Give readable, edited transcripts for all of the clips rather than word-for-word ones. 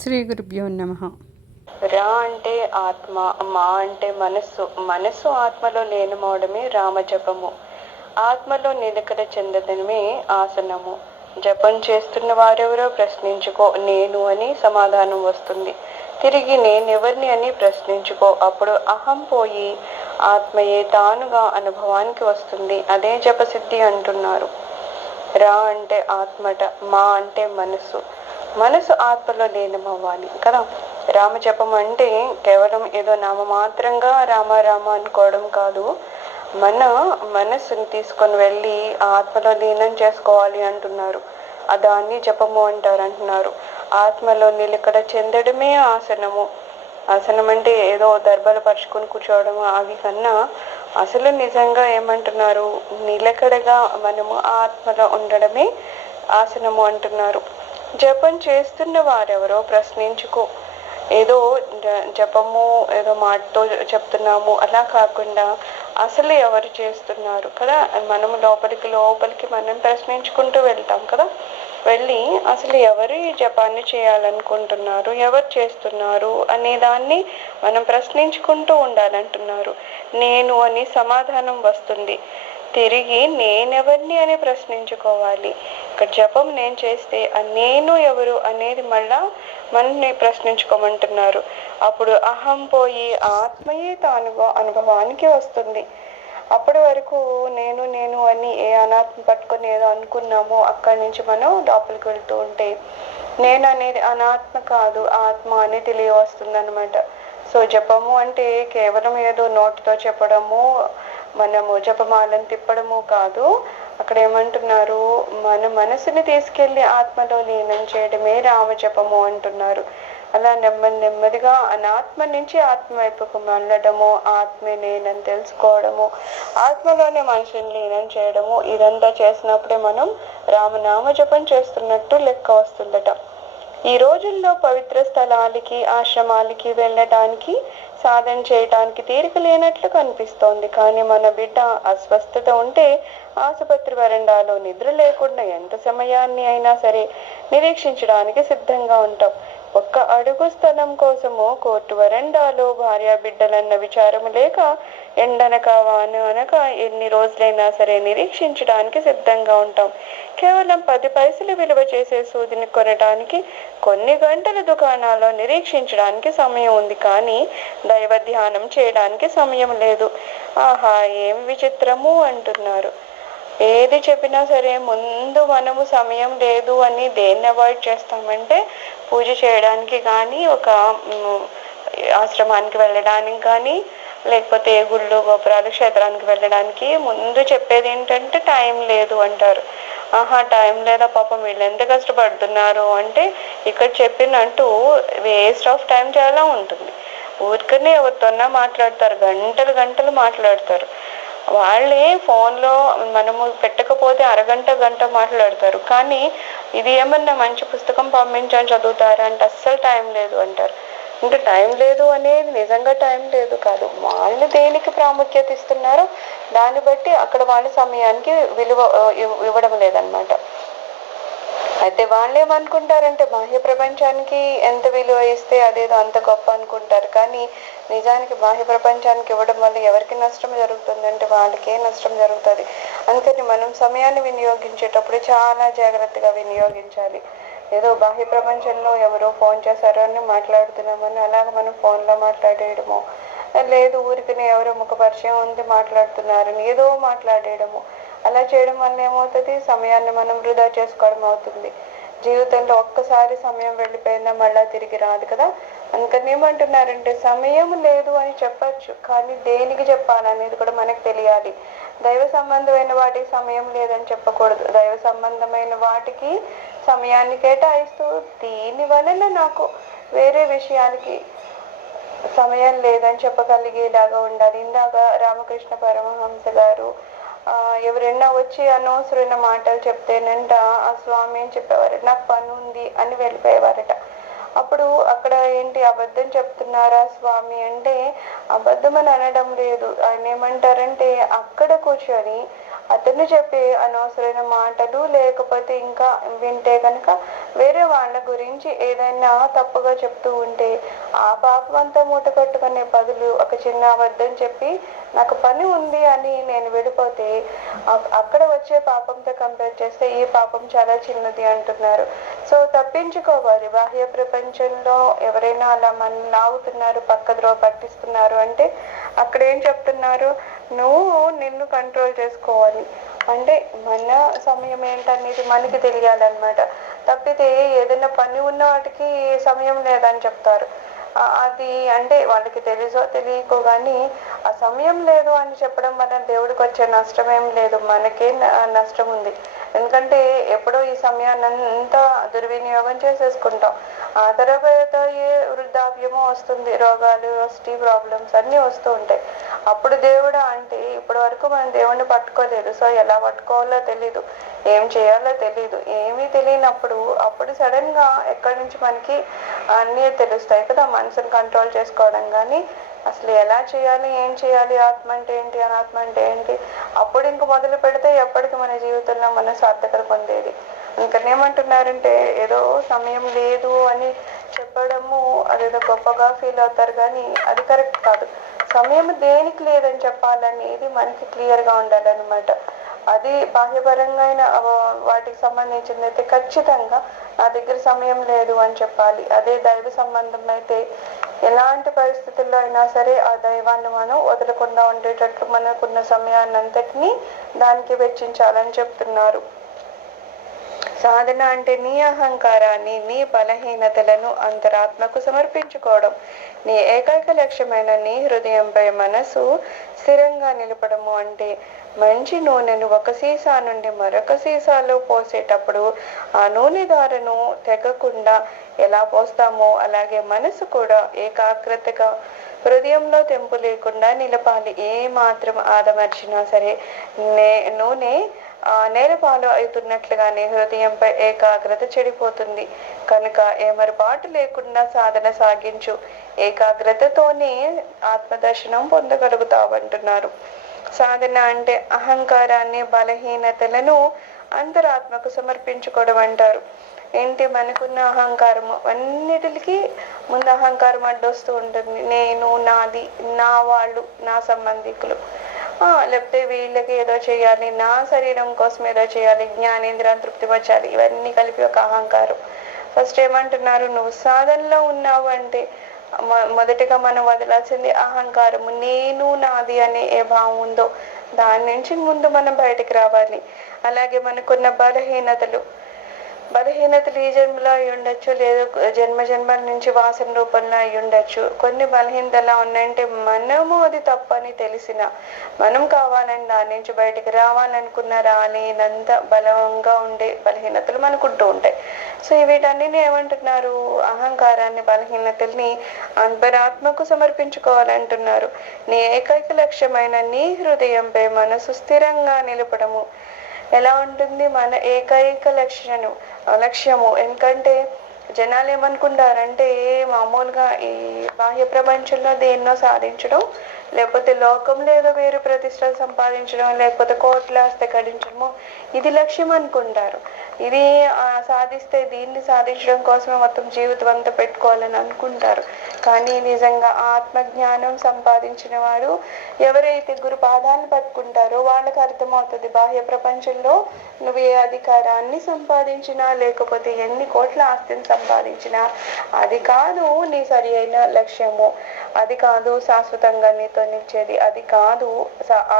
శ్రీ గురుభ్యో నమః. రా అంటే ఆత్మ, మా అంటే మనస్సు. మనస్సు ఆత్మలో లీనమవడమే రామజపము. ఆత్మలో నిలకడ చెందడమే ఆసనము. జపం చేస్తున్న వారెవరో ప్రశ్నించుకో, నేను అని సమాధానం వస్తుంది. తిరిగి నేనెవరిని అని ప్రశ్నించుకో, అప్పుడు అహం పోయి ఆత్మయే తానుగా అనుభవానికి వస్తుంది. అదే జపసిద్ధి అంటున్నారు. రా అంటే ఆత్మట, మా అంటే మనస్సు. మనసు ఆత్మలో లీనమవ్వాలి కదా. రామజపం అంటే కేవలం ఏదో నామమాత్రంగా రామ రామ అనుకోవడం కాదు. మన మనస్సుని తీసుకొని వెళ్ళి ఆత్మలో లీనం చేసుకోవాలి అంటున్నారు. దాన్ని జపము అంటున్నారు. ఆత్మలో నిలకడ చెందడమే ఆసనము. ఆసనం అంటే ఏదో దర్భలు పరుచుకొని కూర్చోవడం అవి కన్నా అసలు నిజంగా ఏమంటున్నారు, నిలకడగా మనము ఆత్మలో ఉండడమే ఆసనము అంటున్నారు. జపం చేస్తున్న వారెవరో ప్రశ్నించుకో. ఏదో జపము ఏదో మాటతో చెప్తున్నాము అలా కాకుండా అసలు ఎవరు చేస్తున్నారు కదా. మనము లోపలికి మనం ప్రశ్నించుకుంటూ వెళ్తాం కదా. వెళ్ళి అసలు ఎవరు ఈ జపాన్ని చేయాలనుకుంటున్నారు, ఎవరు చేస్తున్నారు అనే దాన్ని మనం ప్రశ్నించుకుంటూ ఉండాలంటున్నారు. నేను అని సమాధానం వస్తుంది. తిరిగి నేనెవరిని అని ప్రశ్నించుకోవాలి. ఇక్కడ జపం నేను చేస్తే నేను ఎవరు అనేది మళ్ళా మనల్ని ప్రశ్నించుకోమంటున్నారు. అప్పుడు అహం పోయి ఆత్మయే తానుగా అనుభవానికి వస్తుంది. అప్పటి వరకు నేను నేను అని ఏ అనాత్మ పట్టుకొని ఏదో అనుకున్నామో అక్కడి నుంచి మనం లోపలికి వెళ్తూ ఉంటే నేను అనేది అనాత్మ కాదు, ఆత్మ అని తెలియవస్తుంది అనమాట. సో జపము అంటే కేవలం ఏదో నోటితో చెప్పడము, మనము జపమాలను తిప్పడము కాదు. అక్కడ ఏమంటున్నారు, మన మనసుని తీసుకెళ్లి ఆత్మలో లీనం చేయడమే రామజపము అంటున్నారు. అలా నెమ్మదిగా అనాత్మ నుంచి ఆత్మ వైపుకు మళ్ళడము, ఆత్మే నేనని తెలుసుకోవడము, ఆత్మలోనే మనిషిని లీనం చేయడము, ఇదంతా చేసినప్పుడే మనం రామనామ జపం చేస్తున్నట్టు లెక్క వస్తుందట. ఈ రోజుల్లో పవిత్ర స్థలాలకి ఆశ్రమాలకి వెళ్ళటానికి సాధన చేయటానికి తీరిక లేనట్లు కనిపిస్తోంది. కానీ మన బిడ్డ అస్వస్థత ఉంటే ఆసుపత్రి వరండాలో నిద్ర లేకుండా ఎంత సమయాన్ని అయినా సరే నిరీక్షించడానికి సిద్ధంగా ఉంటాం. ఒక్క అడుగు స్థలం కోసము కోర్టు వరండాలో భార్య బిడ్డలన్న విచారం లేక ఎండనక వాన అనక ఎన్ని రోజులైనా సరే నిరీక్షించడానికి సిద్ధంగా ఉంటాం. కేవలం 10 పైసలు విలువ చేసే సూదిని కొనటానికి కొన్ని గంటల దుకాణాల్లో నిరీక్షించడానికి సమయం ఉంది, కానీ దైవ ధ్యానం చేయడానికి సమయం లేదు. ఆహా, ఏం విచిత్రము అంటున్నారు. ఏది చెప్పినా సరే ముందు మనము సమయం లేదు అని దేన్ని అవాయిడ్ చేస్తామంటే పూజ చేయడానికి కానీ, ఒక ఆశ్రమానికి వెళ్ళడానికి కానీ, లేకపోతే గుళ్ళు గోపురాలు క్షేత్రానికి వెళ్ళడానికి ముందు చెప్పేది ఏంటంటే టైం లేదు అంటారు. ఆహా, టైం లేదా, పాపం వీళ్ళు ఎంత కష్టపడుతున్నారు అంటే ఇక్కడ చెప్పినట్టు వేస్ట్ ఆఫ్ టైం చాలా ఉంటుంది. ఊరికనే ఎవరితోన్నా మాట్లాడతారు, గంటలు మాట్లాడతారు. వాళ్ళే ఫోన్లో మనము పెట్టకపోతే అరగంట గంట మాట్లాడతారు. కానీ ఇది ఏమన్నా మంచి పుస్తకం పంపించని చదువుతారా అంటే అస్సలు టైం లేదు అంటారు. అంటే టైం లేదు అనేది నిజంగా టైం లేదు కాదు, వాళ్ళు దేనికి ప్రాముఖ్యత ఇస్తున్నారో దాన్ని బట్టి అక్కడ వాళ్ళ సమయానికి విలువ ఇవ్వడం లేదనమాట. అయితే వాళ్ళు ఏమనుకుంటారంటే బాహ్య ప్రపంచానికి ఎంత విలువ ఇస్తే అదేదో అంత గొప్ప అనుకుంటారు. కానీ నిజానికి బాహ్య ప్రపంచానికి ఇవ్వడం వల్ల ఎవరికి నష్టం జరుగుతుందంటే వాళ్ళకే నష్టం జరుగుతుంది. అందుకని మనం సమయాన్ని వినియోగించేటప్పుడు చాలా జాగ్రత్తగా వినియోగించాలి. ఏదో బాహ్య ప్రపంచంలో ఎవరో ఫోన్ చేశారో అని మాట్లాడుతున్నామని అలాగ మనం ఫోన్లో మాట్లాడేయడము, లేదు ఊరికనే ఎవరో ముఖ పరిచయం ఉంది మాట్లాడుతున్నారని ఏదో మాట్లాడేయడము, అలా చేయడం వల్ల ఏమవుతుంది, సమయాన్ని మనం వృధా చేసుకోవడం అవుతుంది. జీవితంలో ఒక్కసారి సమయం వెళ్ళిపోయిందా మళ్ళా తిరిగి రాదు కదా. అందుకని ఏమంటున్నారంటే సమయం లేదు అని చెప్పచ్చు, కానీ దేనికి చెప్పాలనేది కూడా మనకు తెలియాలి. దైవ సంబంధమైన వాటికి సమయం లేదని చెప్పకూడదు. దైవ సంబంధమైన వాటికి సమయాన్ని కేటాయిస్తూ దీని వలన నాకు వేరే విషయానికి సమయం లేదని చెప్పగలిగేలాగా ఉండాలి. ఇందాక రామకృష్ణ పరమహంస గారు ఎవరైనా వచ్చి అనవసరమైన మాటలు చెప్తేనంట ఆ స్వామి ఏం చెప్పేవారు, నాకు పని ఉంది అని వెళ్ళిపోయేవారట. అప్పుడు అక్కడ ఏంటి అబద్ధం చెప్తున్నారా స్వామి అంటే అబద్ధం అని అనడం లేదు. ఆయన ఏమంటారంటే అక్కడ కూర్చొని అతను చెప్పే అనవసరమైన మాటలు లేకపోతే ఇంకా వింటే కనుక వేరే వాళ్ళ గురించి ఏదైనా తప్పుగా చెప్తూ ఉంటే ఆ పాపం అంతా మూట కట్టుకునే బదులు ఒక చిన్న అబద్ధం చెప్పి నాకు పని ఉంది అని నేను వెళ్ళిపోతే అక్కడ వచ్చే పాపంతో కంపేర్ చేస్తే ఈ పాపం చాలా చిన్నది అంటున్నారు. సో తప్పించుకోవాలి. బాహ్య ప్రపంచంలో ఎవరైనా అలా మన లాగుతున్నారు, పక్కద్రోవ పట్టిస్తున్నారు అంటే అక్కడ ఏం చెప్తున్నారు, నువ్వు నిన్ను కంట్రోల్ చేసుకోవాలి. అంటే మన సమయం ఏంటనేది మనకి తెలియాలన్నమాట. తప్పితే ఏదైనా పని ఉన్న వాటికి సమయం లేదని చెప్తారు. అది అంటే వాళ్ళకి తెలుసో తెలియకో కానీ ఆ సమయం లేదు అని చెప్పడం వల్ల దేవుడికి వచ్చే నష్టం ఏం లేదు, మనకే నష్టం ఉంది. ఎందుకంటే ఎప్పుడో ఈ సమయాన్ని అంతా దుర్వినియోగం చేసేసుకుంటాం. ఆ తర్వాత ఏ వృద్ధాప్యమో వస్తుంది, రోగాలు వస్తే ప్రాబ్లమ్స్ అన్నీ వస్తూ ఉంటాయి. అప్పుడు దేవుడా అంటే ఇప్పటి వరకు మనం దేవుణ్ణి పట్టుకోలేదు. సో ఎలా పట్టుకోవాలో తెలీదు, ఏం చేయాలో తెలీదు. ఏమీ తెలియనప్పుడు అప్పుడు సడన్ గా ఎక్కడి నుంచి మనకి అన్నీ తెలుస్తాయి కదా, మనసుని కంట్రోల్ చేసుకోవడం కానీ అసలు ఎలా చేయాలి, ఏం చేయాలి, ఆత్మ అంటే ఏంటి, అనాత్మ అంటే ఏంటి, అప్పుడు ఇంక మొదలు పెడితే ఎప్పటికి మన జీవితంలో మన సార్థకత పొందేది. ఇంకనేమంటున్నారంటే ఏదో సమయం లేదు అని చెప్పడము అదేదో గొప్పగా ఫీల్ అవుతారు కానీ అది కరెక్ట్ కాదు. సమయం దేనికి లేదని చెప్పాలనేది మనకి క్లియర్గా ఉండాలన్నమాట. అది బాహ్యపరంగా అయిన వాటికి సంబంధించింది అయితే ఖచ్చితంగా నా దగ్గర సమయం లేదు అని చెప్పాలి. అదే దైవ సంబంధం అయితే ఎలాంటి పరిస్థితుల్లో అయినా సరే ఆ దైవాన్ని మనం వదలకుండా ఉండేటట్లు మనకున్న సమయాన్ని అంతటినీ దానికి వెచ్చించాలని చెప్తున్నారు. సాధన అంటే నీ అహంకారాన్ని, నీ బలహీనతలను అంతరాత్మకు సమర్పించుకోవడం, నీ ఏకైక లక్ష్యమైన నీ హృదయంపై మనసు స్థిరంగా నిలపడము. అంటే మంచి నూనెను ఒక సీసా నుండి మరొక సీసాలో పోసేటప్పుడు ఆ నూనె దారను తెగకుండా ఎలా పోస్తామో అలాగే మనసు కూడా ఏకాగ్రతగా హృదయంలో తెంపు లేకుండా నిలపాలి. ఏ మాత్రం ఆదమర్చినా సరే నూనె నేలపాలు అవుతున్నట్లుగానే హృదయంపై ఏకాగ్రత చెడిపోతుంది. కనుక ఏమరపాటు లేకుండా సాధన సాగించు, ఏకాగ్రతతోనే ఆత్మదర్శనం పొందగలుగుతావంటున్నారు. సాధన అంటే అహంకారాన్ని, బలహీనతలను అంతరాత్మకు సమర్పించుకోవడం అంటారు. ఏంటి, మనకున్న అహంకారము అన్నిటికి ముందు అహంకారం అడ్డొస్తూ ఉంటుంది. నేను, నాది, నా వాళ్ళు, నా సంబంధికులు, లేకపోతే వీళ్ళకి ఏదో చేయాలి, నా శరీరం కోసం ఏదో చేయాలి, జ్ఞానేంద్రియాన్ని తృప్తిపరచాలి, ఇవన్నీ కలిపి ఒక అహంకారం. ఫస్ట్ ఏమంటున్నారు, నువ్వు సాధనలో ఉన్నావు అంటే మొదటిగా మనం వదలాల్సింది అహంకారము. నేను, నాది అనే ఏ భావం ఉందో దాని నుంచి ముందు మనం బయటికి రావాలి. అలాగే మనకున్న బలహీనతలు ఈ జన్మలో అయి ఉండొచ్చు, లేదు జన్మ జన్మల నుంచి వాసన రూపంలో అయి ఉండొచ్చు. కొన్ని బలహీనతలు ఎలా ఉన్నాయంటే మనము అది తప్పని తెలిసిన మనం కావాలని దాని నుంచి బయటికి రావాలనుకున్న రాలేనంత బలంగా ఉండే బలహీనతలు మనకుంటూ ఉంటాయి. సో వీటన్నిటిని ఏమంటున్నారు, అహంకారాన్ని, బలహీనతల్ని అంతరాత్మకు సమర్పించుకోవాలంటున్నారు. నీ ఏకైక లక్ష్యమైన నీ హృదయంపై మనసు స్థిరంగా నిలపడము. ఎలా ఉంటుంది మన ఏకైక లక్ష్యము? ఎందుకంటే జనాలు ఏమనుకుంటారంటే మామూలుగా ఈ బాహ్య ప్రపంచంలో దేన్నో సాధించడం, లేకపోతే లోకంలో ఏదో వేరు ప్రతిష్టలు సంపాదించడం, లేకపోతే కోట్ల ఆస్తి గడించడము ఇది లక్ష్యం అనుకుంటారు. ఇది సాధిస్తే దీన్ని సాధించడం కోసమే మొత్తం జీవితం అంతా పెట్టుకోవాలని అనుకుంటారు. కానీ నిజంగా ఆత్మజ్ఞానం సంపాదించిన వారు ఎవరైతే గురు పాదాలను పట్టుకుంటారో వాళ్ళకి అర్థమవుతుంది, బాహ్య ప్రపంచంలో నువ్వు ఏ అధికారాన్ని సంపాదించినా లేకపోతే ఎన్ని కోట్ల ఆస్తిని సంపాదించినా అది కాదు నీ సరి అయిన లక్ష్యము, అది కాదు శాశ్వతంగా నీతో నిలిచేది, అది కాదు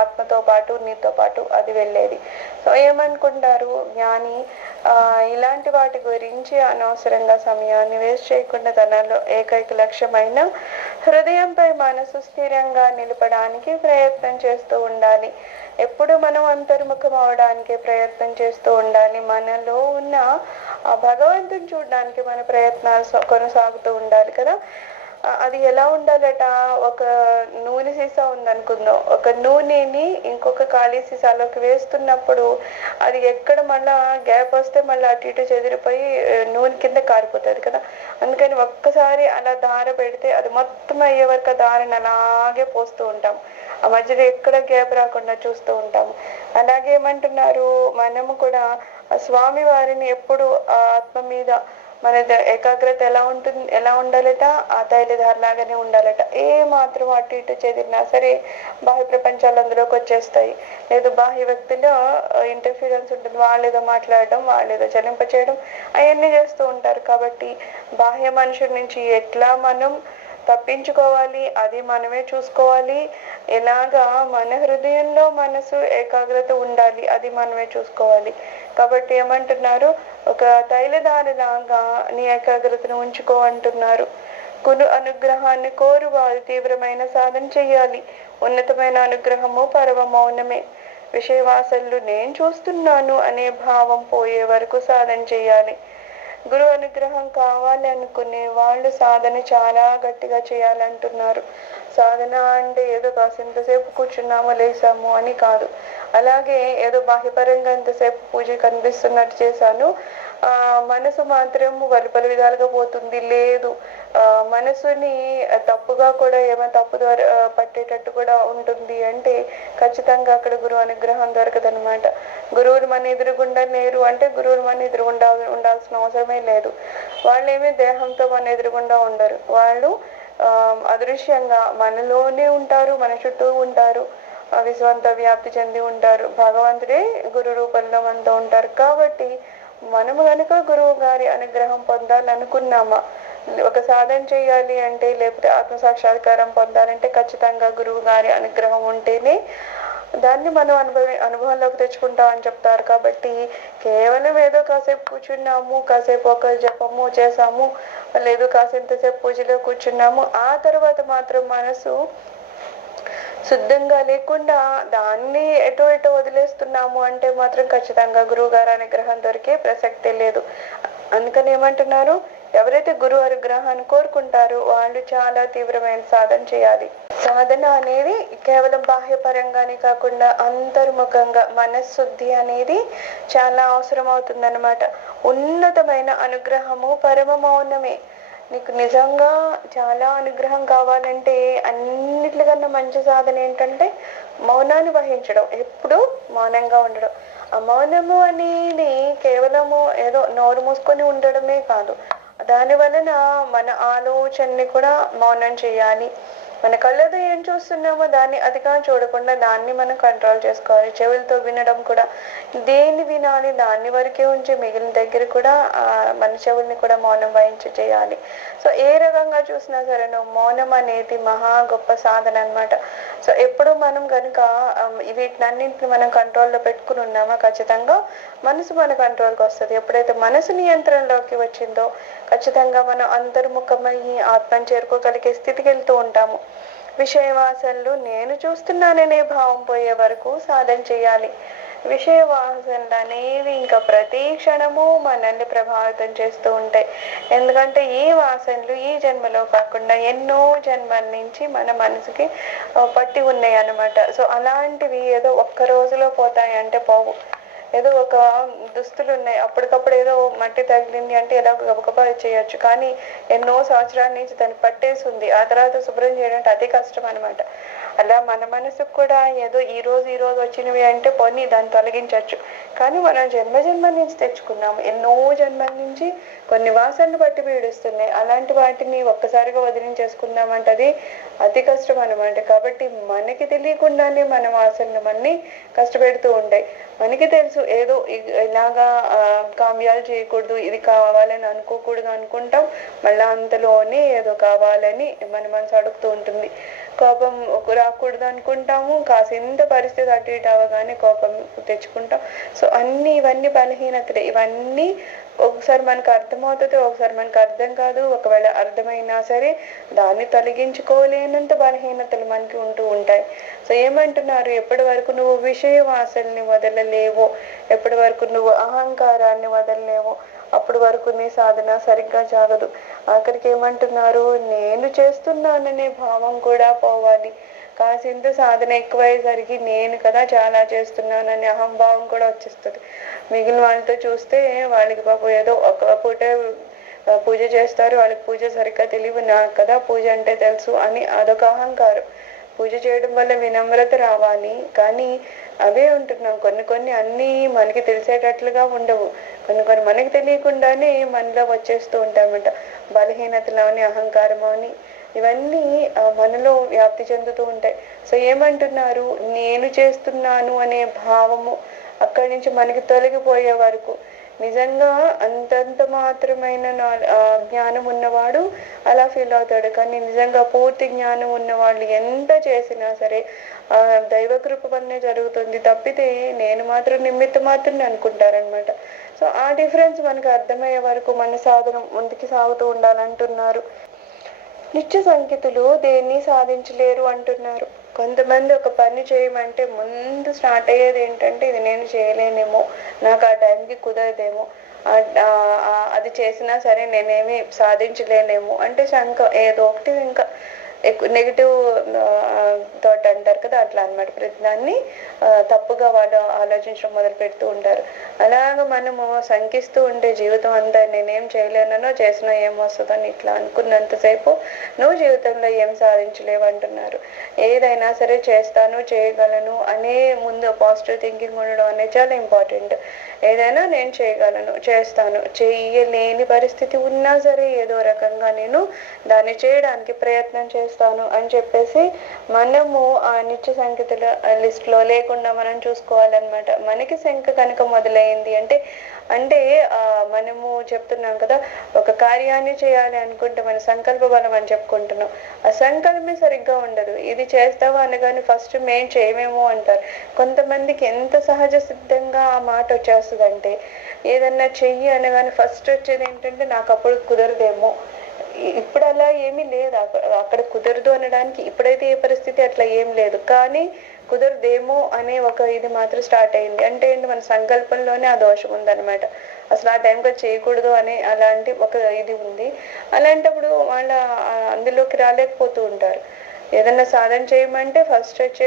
ఆత్మతో పాటు నీతో పాటు అది వెళ్ళేది. సో ఏమనుకుంటారు జ్ఞాని, ఇలాంటి వాటి గురించి అనవసరంగా సమయాన్ని వేస్ట్ చేయకుండా తనలో ఏకైక లక్ష్యమైన హృదయంపై మనసు స్థిరంగా నిలపడానికి ప్రయత్నం చేస్తూ ఉండాలి. ఎప్పుడు మనం అంతర్ముఖం అవడానికి ప్రయత్నం చేస్తూ ఉండాలి. మనలో ఉన్న ఆ భగవంతుని చూడడానికి మన ప్రయత్నాలు కొనసాగుతూ ఉండాలి కదా. అది ఎలా ఉండాలట, ఒక నూనె సీసా ఉందనుకుందాం, ఒక నూనెని ఇంకొక ఖాళీ సీసాలోకి వేస్తున్నప్పుడు అది ఎక్కడ మళ్ళా గ్యాప్ వస్తే మళ్ళీ అటు ఇటు చెదిరిపోయి నూనె కింద కారిపోతుంది కదా. అందుకని ఒక్కసారి అలా దార పెడితే అది మొత్తం అయ్యే వరకు దారిని అలాగే పోస్తూ ఉంటాం. ఆ మధ్యలో ఎక్కడ గ్యాప్ రాకుండా చూస్తూ ఉంటాము. అలాగే ఏమంటున్నారు, మనము కూడా ఆ స్వామి వారిని ఎప్పుడు ఆ ఆత్మ మీద మన ఏకాగ్రత ఎలా ఉండాలట, ఆ తైలధార లాగానే ఉండాలట. ఏ మాత్రం అటు ఇటు చెదిరినా సరే బాహ్య ప్రపంచాలు అందులోకి వచ్చేస్తాయి. లేదు బాహ్య వ్యక్తిలో ఇంటర్ఫీరెన్స్ ఉంటుంది, వాళ్ళేదో మాట్లాడడం, వాళ్ళేదో చలింప చేయడం, అవన్నీ చేస్తూ ఉంటారు. కాబట్టి బాహ్య మనుషుల నుంచి ఎట్లా మనం తప్పించుకోవాలి, అది మనమే చూసుకోవాలి. ఎలాగా మన హృదయంలో మనసు ఏకాగ్రత ఉండాలి, అది మనమే చూసుకోవాలి. కాబట్టి ఏమంటున్నారు, ఒక తైలధారలాగా నీ ఏకాగ్రతను ఉంచుకో అంటున్నారు. గురు అనుగ్రహాన్ని కోరు వారు తీవ్రమైన సాధన చెయ్యాలి. ఉన్నతమైన అనుగ్రహము పరమ మౌనమే. విషయవాసనలు నేను చూస్తున్నాను అనే భావం పోయే వరకు సాధన చేయాలి. గురు అనుగ్రహం కావాలి అనుకునే వాళ్ళు సాధన చాలా గట్టిగా చేయాలంటున్నారు. సాధన అంటే ఏదో కాసింతసేపు కూర్చున్నాము లేసాము అని కాదు. అలాగే ఏదో బాహ్యపరంగా ఎంతసేపు పూజ కనిపిస్తున్నట్టు చేశాను, మనసు మాత్రం పలు విధాలుగా పోతుంది. లేదు, మనసుని తప్పుగా కూడా ఏమైనా తప్పు ద్వారా పట్టేటట్టు కూడా ఉంటుంది అంటే ఖచ్చితంగా అక్కడ గురువు అనుగ్రహం దొరకదనమాట. గురువులు మన ఎదురుగుండా లేరు అంటే గురువులు మన ఎదురుగుండా ఉండాల్సిన అవసరమే లేదు. వాళ్ళు ఏమీ దేహంతో మన ఎదురుగుండా ఉండరు. వాళ్ళు అదృశ్యంగా మనలోనే ఉంటారు, మన చుట్టూ ఉంటారు, విశ్వంత వ్యాప్తి చెంది ఉంటారు. భగవంతుడే గురు రూపంలో మనతో ఉంటారు. కాబట్టి మనము కనుక గురువు గారి అనుగ్రహం పొందాలనుకున్నామా, ఒక సాధన చేయాలి అంటే, లేకపోతే ఆత్మ సాక్షాత్కారం పొందాలంటే ఖచ్చితంగా గురువు గారి అనుగ్రహం ఉంటేనే దాన్ని మనం అనుభవంలోకి తెచ్చుకుంటాం అని చెప్తారు. కాబట్టి కేవలం ఏదో కాసేపు కూర్చున్నాము, కాసేపు ఒక జపము చేసాము, లేదు కాసేంతసేపు పూజలో కూర్చున్నాము, ఆ తర్వాత మాత్రం మనసు శుద్ధంగా లేకుండా దాన్ని ఎటో వదిలేస్తున్నాము అంటే మాత్రం ఖచ్చితంగా గురువు గారి అనుగ్రహం దొరికే ప్రసక్తే లేదు. అందుకని ఏమంటున్నారు, ఎవరైతే గురువు అనుగ్రహాన్ని కోరుకుంటారో వాళ్ళు చాలా తీవ్రమైన సాధన చేయాలి. సాధన అనేది కేవలం బాహ్యపరంగానే కాకుండా అంతర్ముఖంగా మనశుద్ధి అనేది చాలా అవసరం అవుతుందన్నమాట. ఉన్నతమైన అనుగ్రహము పరమ మౌనమే. నీకు నిజంగా చాలా అనుగ్రహం కావాలంటే అన్నిటికన్నా మంచి సాధన ఏంటంటే మౌనాన్ని వహించడం, ఎప్పుడు మౌనంగా ఉండడం. ఆ మౌనము అనేది కేవలము ఏదో నోరు మూసుకొని ఉండడమే కాదు, దాని వలన మన ఆలోచనని కూడా మౌనం చేయాలి. మన కళ్ళతో ఏం చూస్తున్నామో దాన్ని అతిగా చూడకుండా దాన్ని మనం కంట్రోల్ చేసుకోవాలి. చెవులతో వినడం కూడా దేన్ని వినాలి దాన్ని వరకే ఉంచి మిగిలిన దగ్గర కూడా మన చెవుల్ని కూడా మౌనం వహించి చేయాలి. సో ఏ రకంగా చూసినా సరే మౌనం అనేది మహా గొప్ప సాధన అనమాట. సో ఎప్పుడు మనం కనుక వీటినన్నింటిని మనం కంట్రోల్లో పెట్టుకుని ఉన్నామా ఖచ్చితంగా మనసు మన కంట్రోల్కి వస్తుంది. ఎప్పుడైతే మనసు నియంత్రణలోకి వచ్చిందో ఖచ్చితంగా మనం అంతర్ముఖమయ్యి ఆత్మను చేరుకోగలిగే స్థితికి వెళ్తూ ఉంటాము. విషయ వాసనలు నేను చూస్తున్నాననే భావం పోయే వరకు సాధన చేయాలి. విషయ వాసనలు అనేవి ఇంకా ప్రతి క్షణము మనల్ని ప్రభావితం చేస్తూ ఉంటాయి. ఎందుకంటే ఈ వాసనలు ఈ జన్మలో కాకుండా ఎన్నో జన్మల నుంచి మన మనసుకి పట్టి ఉన్నాయి అన్నమాట. సో అలాంటివి ఏదో ఒక్క రోజులో పోతాయి అంటే పోవు. ఏదో ఒక దుస్తులు ఉన్నాయి, అప్పటికప్పుడు ఏదో మట్టి తగిలింది అంటే ఎలా గబగబా చేయొచ్చు, కానీ ఎన్నో సంవత్సరాల నుంచి దాన్ని పట్టేసి ఉంది, ఆ తర్వాత శుభ్రం చేయడం అంటే అతి కష్టం అనమాట. అలా మన మనసుకు కూడా ఏదో ఈ రోజు వచ్చినవి అంటే పోనీ దాన్ని తొలగించవచ్చు, కానీ మనం జన్మ నుంచి తెచ్చుకున్నాము, ఎన్నో జన్మల నుంచి కొన్ని వాసనలు బట్టి పీడిస్తున్నాయి. అలాంటి వాటిని ఒక్కసారిగా వదిలించేసుకుందామంటే అది అతి కష్టం అనమాట. కాబట్టి మనకి తెలియకుండానే మన వాసనలు మనని కష్టపెడుతూ ఉంటాయి. మనకి తెలుసు ఏదో ఇలాగా కామ్యాలు చేయకూడదు, ఇది కావాలని అనుకోకూడదు అనుకుంటాం, మళ్ళీ అంతలోనే ఏదో కావాలని మన మనసు అడుగుతూ ఉంటుంది. కోపం రాకూడదు అనుకుంటాము, కాసింత పరిస్థితి అటు ఇటు అవగానే కోపం తెచ్చుకుంటాం. సో ఇవన్నీ బలహీనతలే. ఇవన్నీ ఒకసారి మనకు అర్థమవుతుంది, ఒకసారి మనకు అర్థం కాదు. ఒకవేళ అర్థమైనా సరే దాన్ని తొలగించుకోలేనంత బలహీనతలు మనకి ఉంటూ ఉంటాయి. సో ఏమంటున్నారు, ఎప్పటి వరకు నువ్వు విషయ వాసనని వదలలేవో, ఎప్పటి వరకు నువ్వు అహంకారాన్ని వదలలేవో అప్పటి వరకు నీ సాధన సరిగ్గా జాగదు. ఆఖరికి ఏమంటున్నారు, నేను చేస్తున్నాననే భావం కూడా పోవాలి. కాసింత సాధన ఎక్కువయ్యేసరికి నేను కదా చాలా చేస్తున్నాననే అహంభావం కూడా వచ్చేస్తుంది. మిగిలిన వాళ్ళతో చూస్తే వాళ్ళకి పాపం ఏదో ఒక పూట పూజ చేస్తారు, వాళ్ళకి పూజ సరిగ్గా తెలియదు, నాకు కదా పూజ అంటే తెలుసు అని అదొక అహంకారం. పూజ చేయడం వల్ల వినమ్రత రావాలి, కానీ అవే ఉంటున్నాం. కొన్ని కొన్ని అన్నీ మనకి తెలిసేటట్లుగా ఉండవు, కొన్ని కొన్ని మనకి తెలియకుండానే మనలో వచ్చేస్తూ ఉంటాయన్నమాట. బలహీనతలు అని, అహంకారం అని, ఇవన్నీ మనలో వ్యాప్తి చెందుతూ ఉంటాయి. సో ఏమంటున్నారు, నేను చేస్తున్నాను అనే భావము అక్కడి నుంచి మనకి తొలగిపోయే వరకు నిజంగా అంతంత మాత్రమైన జ్ఞానం ఉన్నవాడు అలా ఫీల్ అవుతాడు. కానీ నిజంగా పూర్తి జ్ఞానం ఉన్నవాళ్ళు ఎంత చేసినా సరే దైవకృప వల్లనే జరుగుతుంది తప్పితే నేను మాత్రం నిమిత్త మాత్రమే అనుకుంటారనమాట. సో ఆ డిఫరెన్స్ మనకు అర్థమయ్యే వరకు మన సాధన ముందుకు సాగుతూ ఉండాలంటున్నారు. నిత్య సంకేతులు దేన్ని సాధించలేరు అంటున్నారు. కొంతమంది ఒక పని చేయమంటే ముందు స్టార్ట్ అయ్యేది ఏంటంటే, ఇది నేను చేయలేనేమో, నాకు ఆ టైంకి కుదరదేమో, అది చేసినా సరే నేనేమి సాధించలేనేమో అంటే ఏదో ఒకటి ఇంకా ఎక్కువ నెగిటివ్ థాట్ అంటారు కదా, అట్లా అనమాట. ప్రతిదాన్ని తప్పుగా వాళ్ళు ఆలోచించడం మొదలు పెడుతూ ఉంటారు. అలాగ మనము శంకిస్తూ ఉంటే జీవితం అంతా నేనేం చేయలేనో, చేసినా ఏమొస్తుందని ఇట్లా అనుకున్నంతసేపు నువ్వు జీవితంలో ఏం సాధించలేవు అంటున్నారు. ఏదైనా సరే చేస్తాను, చేయగలను అనే ముందు పాజిటివ్ థింకింగ్ ఉండడం అనేది చాలా ఇంపార్టెంట్. ఏదైనా నేను చేయగలను, చేస్తాను, చేయలేని పరిస్థితి ఉన్నా సరే ఏదో రకంగా నేను దాన్ని చేయడానికి ప్రయత్నం చేస్తాను అని చెప్పేసి మనము ఆ నిత్య సంకేతుల లిస్ట్లో లేకుండా మనం చూసుకోవాలన్నమాట. మనకి శంక కనుక మొదలైంది అంటే మనము చెప్తున్నాం కదా, ఒక కార్యాన్ని చేయాలి అనుకుంటే మన సంకల్ప బలం అని చెప్పుకుంటున్నాం. ఆ సంకల్పమే సరిగ్గా ఉండదు. ఇది చేస్తావా అనగానే ఫస్ట్ మేము చేయమేమో అంటారు. కొంతమందికి ఎంత సహజ సిద్ధంగా ఆ మాట వచ్చేస్తుందంటే, ఏదన్నా చెయ్యి అనగానే ఫస్ట్ వచ్చేది ఏంటంటే నాకు అప్పుడు కుదరదేమో. ఇప్పుడు అలా ఏమీ లేదు, అక్కడ కుదరదు అనడానికి ఇప్పుడైతే ఏ పరిస్థితి అట్లా ఏం లేదు, కానీ కుదరదేమో అనే ఒక ఇది మాత్రం స్టార్ట్ అయింది. అంటే ఏంటి, మన సంకల్పంలోనే ఆ దోషం ఉందన్నమాట. అసలు ఆ టైంకి చేయకూడదు అనే అలాంటి ఒక ఇది ఉంది. అలాంటప్పుడు వాళ్ళ అందులోకి రాలేకపోతూ ఉంటారు. ఏదన్నా సాధన చేయమంటే ఫస్ట్ వచ్చే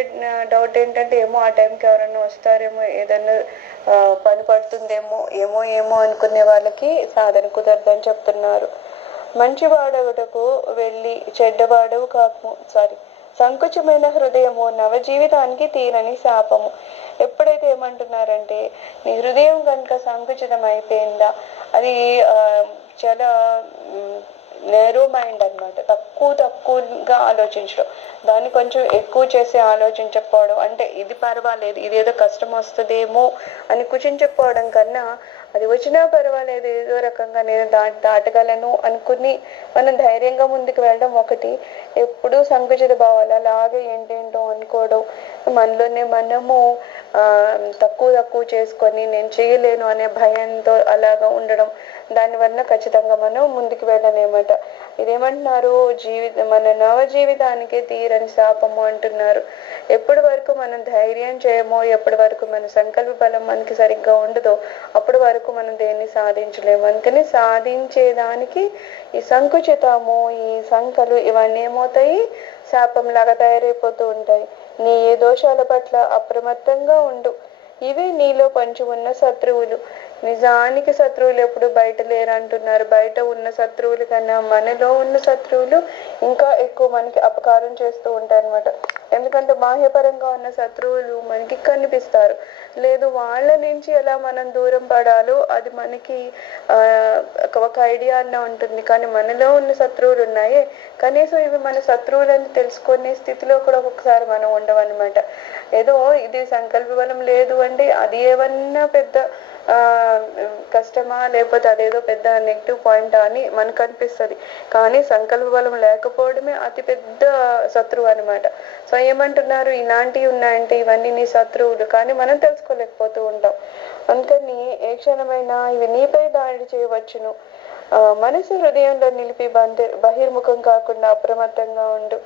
డౌట్ ఏంటంటే, ఏమో ఆ టైంకి ఎవరన్నా వస్తారేమో, ఏదన్నా పని పడుతుందేమో, ఏమో అనుకునే వాళ్ళకి సాధన కుదరదని చెప్తున్నారు. మంచివాడవుటకు వెళ్ళి చెడ్డవాడవు కాకము సంకుచమైన హృదయము నవజీవితానికి తీరని శాపము. ఎప్పుడైతే ఏమంటున్నారంటే, నీ హృదయం కనుక సంకుచితం అయిపోయిందా, అది చాలా నేరో మైండ్ అనమాట. తక్కువగా ఆలోచించడం, దాన్ని కొంచెం ఎక్కువ చేసి ఆలోచించకపోవడం. అంటే ఇది పర్వాలేదు, ఇదేదో కష్టం వస్తుందేమో అని కుచించకపోవడం కన్నా, అది వచ్చినా పర్వాలేదు, ఏదో రకంగా నేను దాటగలను అనుకుని మనం ధైర్యంగా ముందుకు వెళ్ళడం ఒకటి. ఎప్పుడూ సంకుచిత భావాలు అలాగే ఏంటేంటో అనుకోవడం, మనలోనే మనము తక్కువ చేసుకొని నేను చేయలేను అనే భయంతో అలాగా ఉండడం, దానివల్ల ఖచ్చితంగా మనం ముందుకు వెళ్ళలేమట. ఇదేమంటున్నారు, మన నవ జీవితానికి తీరని శాపము అంటున్నారు. ఎప్పటి వరకు మనం ధైర్యం చేయమో, ఎప్పటి వరకు మన సంకల్ప బలం మనకి సరిగ్గా ఉండదో, అప్పటి వరకు మనం దేన్ని సాధించలేము. అందుకని సాధించేదానికి ఈ సంకుచితము, ఈ సంకలు ఇవన్నీ ఏమవుతాయి, శాపంలాగా తయారైపోతూ ఉంటాయి. నీ ఏ దోషాల పట్ల అప్రమత్తంగా ఉండు, ఇవే నీలో పంచి ఉన్న శత్రువులు. నిజానికి శత్రువులు ఎప్పుడు బయట లేరు అంటున్నారు. బయట ఉన్న శత్రువుల కన్నా మనలో ఉన్న శత్రువులు ఇంకా ఎక్కువ మనకి అపకారం చేస్తూ ఉంటారు అనమాట. ఎందుకంటే బాహ్యపరంగా ఉన్న శత్రువులు మనకి కనిపిస్తారు, లేదు వాళ్ళ నుంచి ఎలా మనం దూరం పడాలో అది మనకి ఒక ఐడియా అన్న ఉంటుంది. కానీ మనలో ఉన్న శత్రువులు ఉన్నాయి, కనీసం ఇవి మన శత్రువులని తెలుసుకునే స్థితిలో కూడా ఒక్కొక్కసారి మనం ఉండవన్నమాట. ఏదో ఇది సంకల్ప బలం లేదు అంటే అది ఏమన్నా పెద్ద కష్టమా, లేకపోతే అదేదో పెద్ద నెగిటివ్ పాయింట్ అని మనకు అనిపిస్తుంది. కానీ సంకల్ప బలం లేకపోవడమే అతి పెద్ద శత్రువు అనమాట. సో ఏమంటున్నారు, ఇలాంటివి ఉన్నాయంటే ఇవన్నీ నీ శత్రువులు, కానీ మనం తెలుసుకోలేకపోతూ ఉంటాం. అందుకని ఏ క్షణమైనా ఇవి నీపై దాడి చేయవచ్చును. మనసు హృదయంలో నిలిపి బహిర్ముఖం కాకుండా అప్రమత్తంగా ఉండు.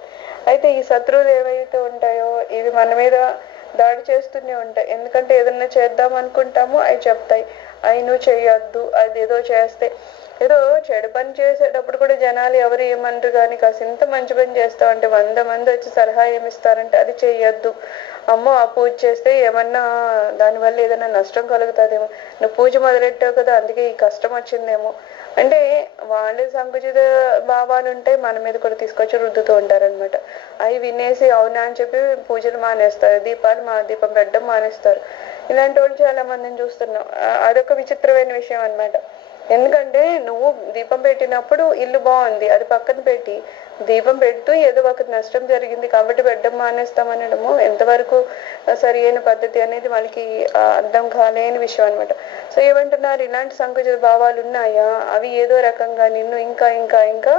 అయితే ఈ శత్రువులు ఏవైతే ఉంటాయో ఇవి మన మీద దాడి చేస్తూనే ఉంటాయి. ఎందుకంటే ఏదన్నా చేద్దాం అనుకుంటామో అవి చెప్తాయి, అవి నువ్వు చేయొద్దు, అది ఏదో చేస్తే ఏదో చెడు పని చేసేటప్పుడు కూడా జనాలు ఎవరు ఏమనరు, కానీ కాసింత మంచి పని చేస్తావు అంటే 100 మంది వచ్చి సలహా ఏమిస్తారంటే అది చెయ్యొద్దు, అమ్మో ఆ పూజ చేస్తే ఏమన్నా దానివల్ల ఏదైనా నష్టం కలుగుతుందేమో, నువ్వు పూజ మొదలెట్టావు కదా అందుకే ఈ కష్టం వచ్చిందేమో అంటే వాళ్ళు సంకుచిత భావాలు ఉంటే మన మీద కూడా తీసుకొచ్చి రుద్దుతూ ఉంటారనమాట. అవి వినేసి అవునా అని చెప్పి పూజలు మానేస్తారు, దీపం పెట్టడం మానేస్తారు. ఇలాంటి వాళ్ళు చాలా మందిని చూస్తున్నాం. అదొక విచిత్రమైన విషయం అనమాట. ఎందుకంటే నువ్వు దీపం పెట్టినప్పుడు ఇల్లు బాగుంది, అది పక్కన పెట్టి దీపం పెడుతూ ఏదో ఒక నష్టం జరిగింది కాబట్టి పెట్టడం మానేస్తామనడము ఎంతవరకు సరి అయిన పద్ధతి అనేది వాళ్ళకి అర్థం కాలేని విషయం అనమాట. సో ఏమంటున్నారు, ఇలాంటి సంకుచిత భావాలు ఉన్నాయా, అవి ఏదో రకంగా నిన్ను ఇంకా ఇంకా ఇంకా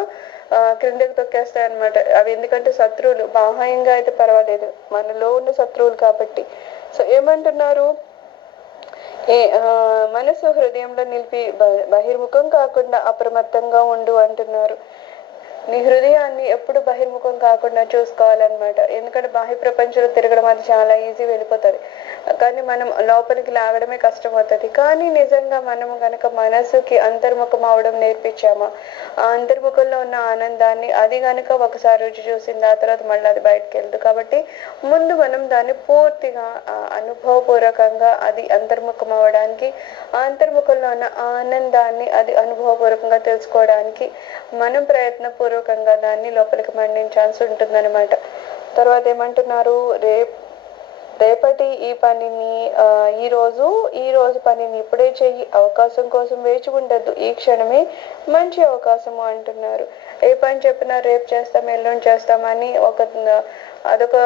క్రిందకి తొక్కేస్తాయి అనమాట. అవి ఎందుకంటే శత్రువులు, బాహ్యంగా అయితే పర్వాలేదు, మనలో ఉన్న శత్రువులు కాబట్టి. సో ఏమంటున్నారు, మనసు హృదయంలో నిలిపి బహిర్ముఖం కాకుండా అప్రమత్తంగా ఉండు అంటున్నారు. నీ హృదయాన్ని ఎప్పుడు బహిర్ముఖం కాకుండా చూసుకోవాలన్నమాట. ఎందుకంటే బాహ్య ప్రపంచంలో తిరగడం అది చాలా ఈజీ, వెళ్ళిపోతుంది, కానీ మనం లోపలికి లాగడమే కష్టం అవుతుంది. కానీ నిజంగా మనము కనుక మనసుకి అంతర్ముఖం అవడం నేర్పించామా, ఆ అంతర్ముఖంలో ఉన్న ఆనందాన్ని అది కనుక ఒకసారి రుచి చూసింది, ఆ తర్వాత మళ్ళీ అది బయటకు వెళ్దు. కాబట్టి ముందు మనం దాన్ని పూర్తిగా అనుభవపూర్వకంగా అది అంతర్ముఖం అవడానికి, ఆ అంతర్ముఖంలో ఉన్న ఆనందాన్ని అది అనుభవపూర్వకంగా తెలుసుకోవడానికి మనం ప్రయత్నపూర్వకంగా దాన్ని లోపలికి మండించాల్సి ఉంటుందన్నమాట. తర్వాత ఏమంటున్నారు, రేపటి ఈ పనిని ఈ రోజు పనిని ఇప్పుడే చెయ్యి, అవకాశం కోసం వేచి ఉండద్దు, ఈ క్షణమే మంచి అవకాశము అంటున్నారు. ఏ పని చెప్పినా రేపు చేస్తాం ఎల్లుండి చేస్తామని అదొక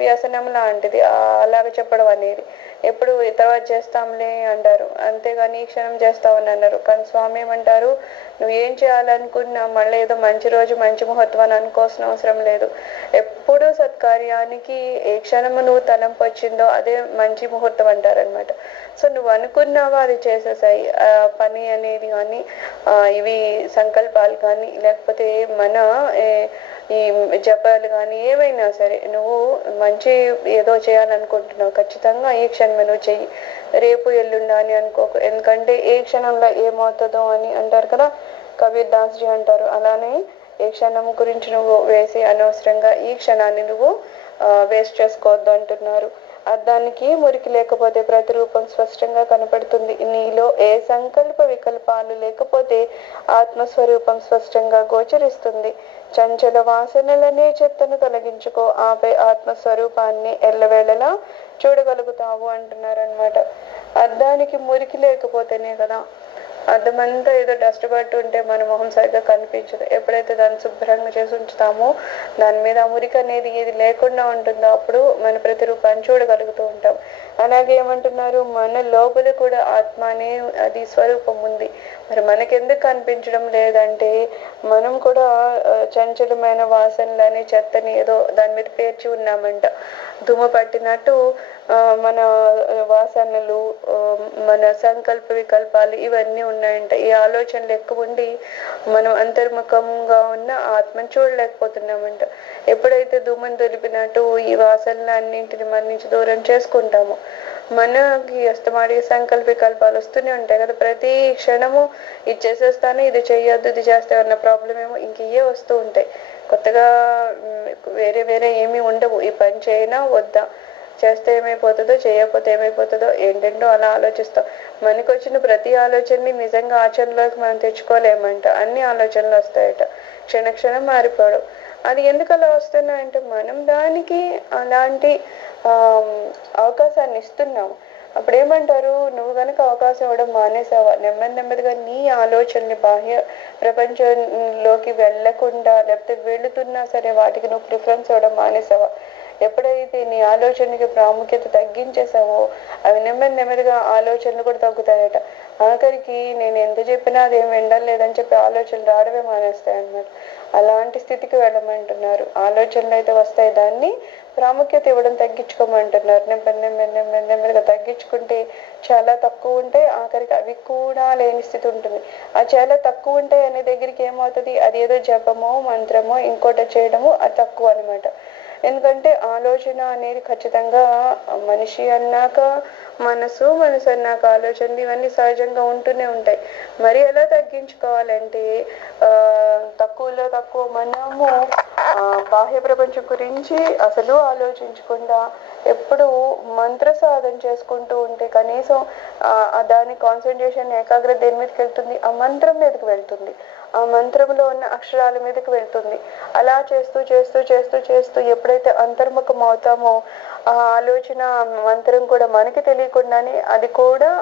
వ్యసనం లాంటిది అలాగ చెప్పడం అనేది. ఎప్పుడు తర్వాత చేస్తాంలే అంటారు, అంతేగాని ఈ క్షణం చేస్తామని అన్నారు. కానీ స్వామి ఏమంటారు, నువ్వు ఏం చేయాలనుకున్నా మళ్ళీ ఏదో మంచి రోజు మంచి ముహూర్తం అని అనుకోవాల్సిన అవసరం లేదు. ఎప్పుడు సత్కార్యానికి ఏ క్షణము నువ్వు తలంపు వచ్చిందో అదే మంచి ముహూర్తం అంటారనమాట. సో నువ్వు అనుకున్నావా అది చేసేసాయి. పని అనేది కానీ ఇవి సంకల్పాలు కానీ లేకపోతే మన ఈ జపాలు కానీ ఏవైనా సరే నువ్వు మంచి ఏదో చేయాలనుకుంటున్నావు, ఖచ్చితంగా ఈ క్షణమే నువ్వు చెయ్యి, రేపు ఎల్లుండా అని అనుకోకు. ఎందుకంటే ఏ క్షణంలో ఏమవుతుందో అని అంటారు కదా, కబీర్ దాస్ జీ అంటారు. అలానే ఏ క్షణం గురించి నువ్వు వేసి అనవసరంగా ఈ క్షణాన్ని నువ్వు వేస్ట్ చేసుకోవద్దు అంటున్నారు. అర్థానికి మురికి లేకపోతే ప్రతిరూపం స్పష్టంగా కనపడుతుంది. నీలో ఏ సంకల్ప వికల్పాలు లేకపోతే ఆత్మస్వరూపం స్పష్టంగా గోచరిస్తుంది. చంచల వాసనలనే చెత్తను తొలగించుకో, ఆపై ఆత్మస్వరూపాన్ని ఎల్లవేళలా చూడగలుగుతావు అంటున్నారనమాట. అర్థానికి మురికి లేకపోతేనే కదా, అర్థమంతా ఏదో డస్ట్ పట్టు ఉంటే మన మొహం సరిగ్గా కనిపించదు. ఎప్పుడైతే దాన్ని శుభ్రంగా చేసి ఉంచుతామో, దాని మీద మురికి అనేది ఏది లేకుండా ఉంటుందో అప్పుడు మన ప్రతిరూపాన్ని చూడగలుగుతూ ఉంటాం. అలాగే ఏమంటున్నారు, మన లోపల కూడా ఆత్మ అనే అది స్వరూపం ఉంది. మరి మనకెందుకు కనిపించడం లేదంటే మనం కూడా చంచలమైన వాసనలు అనే చెత్తని ఏదో దాని మీద పేర్చి ఉన్నామంట. దుమ్ము పట్టినట్టు మన వాసనలు, మన సంకల్ప వికల్పాలు ఇవన్నీ ఉన్నాయంట. ఈ ఆలోచనలు ఎక్కువ ఉండి మనం అంతర్ముఖంగా ఉన్న ఆత్మను చూడలేకపోతున్నామంట. ఎప్పుడైతే దుమ్మును తొలిపినట్టు ఈ వాసనలు అన్నింటిని మన నుంచి దూరం చేసుకుంటామో, మనకి అస్తమాడి సంకల్ప వికల్పాలు వస్తూనే ఉంటాయి కదా. ప్రతి క్షణము ఇది చేసేస్తాను, ఇది చెయ్యొద్దు, ఇది చేస్తే అన్న ప్రాబ్లం ఏమో ఇంకే వస్తూ ఉంటాయి. కొత్తగా వేరే వేరే ఏమీ ఉండవు. ఈ పని చేయనా వద్దా, చేస్తే ఏమైపోతుందో, చేయకపోతే ఏమైపోతుందో, ఏంటంటో అలా ఆలోచిస్తాం. మనకు వచ్చిన ప్రతి ఆలోచనని నిజంగా ఆచరణలోకి మనం తెచ్చుకోలేమంట. అన్ని ఆలోచనలు వస్తాయట, క్షణక్షణం మారిపోవడం. అది ఎందుకు అలా వస్తున్నాయంటే మనం దానికి అలాంటి అవకాశాన్ని ఇస్తున్నాము. అప్పుడు ఏమంటారు, నువ్వు కనుక అవకాశం ఇవ్వడం మానేసావా, నెమ్మదిగా నీ ఆలోచనని బాహ్య ప్రపంచంలోకి వెళ్ళకుండా, లేకపోతే వెళుతున్నా సరే వాటికి నువ్వు ప్రిఫరెన్స్ ఇవ్వడం మానేసావా, ఎప్పుడైతే నీ ఆలోచనకి ప్రాముఖ్యత తగ్గించేసావో అవి నెమ్మదిగా ఆలోచనలు కూడా తగ్గుతాయట. ఆఖరికి నేను ఎంత చెప్పినా అదేం వినడం లేదని చెప్పి ఆలోచనలు రావడమే మానేస్తాయి అన్నమాట. అలాంటి స్థితికి వెళ్ళమంటున్నారు. ఆలోచనలు అయితే వస్తాయి, దాన్ని ప్రాముఖ్యత ఇవ్వడం తగ్గించుకోమంటున్నారు. నెమ్మదిగా తగ్గించుకుంటే చాలా తక్కువ ఉంటాయి, ఆఖరికి అవి కూడా లేని స్థితి ఉంటుంది. ఆ చాలా తక్కువ ఉంటాయి అనే దగ్గరికి ఏమవుతుంది, అది ఏదో జపమో మంత్రమో ఇంకోటి చేయడమో అది తక్కువ అనమాట. ఎందుకంటే ఆలోచన అనేది ఖచ్చితంగా మనిషి అన్నాక మనసు అన్నాక ఆలోచనలు ఇవన్నీ సహజంగా ఉంటూనే ఉంటాయి. మరి ఎలా తగ్గించుకోవాలంటే తక్కువలో తక్కువ మనము బాహ్య ప్రపంచం గురించి అసలు ఆలోచించకుండా ఎప్పుడు మంత్ర సాధన చేసుకుంటూ ఉంటే కనీసం దాని కాన్సన్ట్రేషన్ ఏకాగ్రత దేని మీదకి వెళ్తుంది, ఆ మంత్రం మీదకి వెళ్తుంది, ఆ మంత్రంలో ఉన్న అక్షరాల మీదకి వెళ్తుంది. అలా చేస్తూ చేస్తూ చేస్తూ చేస్తూ ఎప్పుడైతే అంతర్ముఖం అవుతామో ఆ ఆలోచన మంత్రం కూడా మనకి తెలియకుండానే అది కూడా